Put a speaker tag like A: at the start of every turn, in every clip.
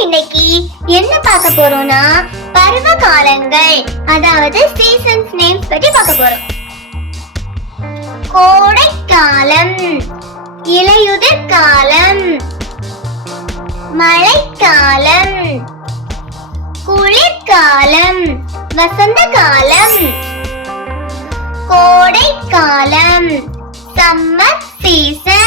A: என்ன பார்க்க போறோம்னா பருவ காலங்கள் அதாவது சீசன்ஸ் நேம்ஸ் பத்தி பார்க்க போறோம். கோடை காலம் இலையுதிர் காலம் மழைக்காலம் குளிர்காலம் வசந்த காலம் கோடை காலம் சம்மர் சீசன்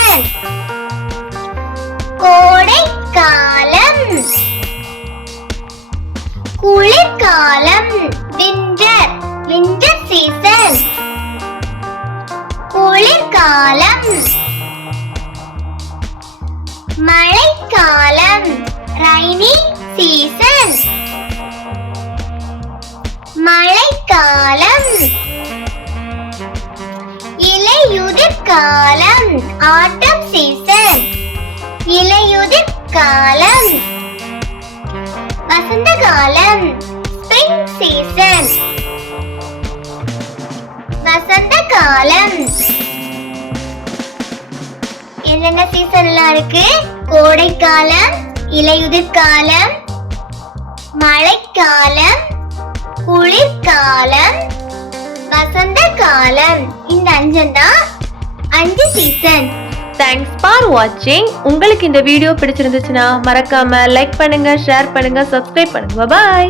A: குளிர்காலம் விண்டர் விண்டர் சீசன் குளிர்காலம் மழைக்காலம் ரைனி சீசன் மழைக்காலம் இலையுதிர்காலம் ஆட்டம் சீசன் இலையுதிர்காலம் காலம் காலம் ஸ்ப்ரிங் சீசன் வசந்த காலம் என்னென்ன சீசன்லாம் இருக்கு? கோடை காலம் இலையுதிர் காலம் மழைக்காலம் குளிர்காலம் வசந்த காலம் இந்த அஞ்சன் தான் அஞ்சு சீசன்
B: தேங்க்ஸ் ஃபார் வாட்சிங் உங்களுக்கு இந்த வீடியோ பிடிச்சிருந்துச்சுன்னா மறக்காம லைக் பண்ணுங்க ஷேர் பண்ணுங்க சப்ஸ்கிரைப் பண்ணுங்க. பாய்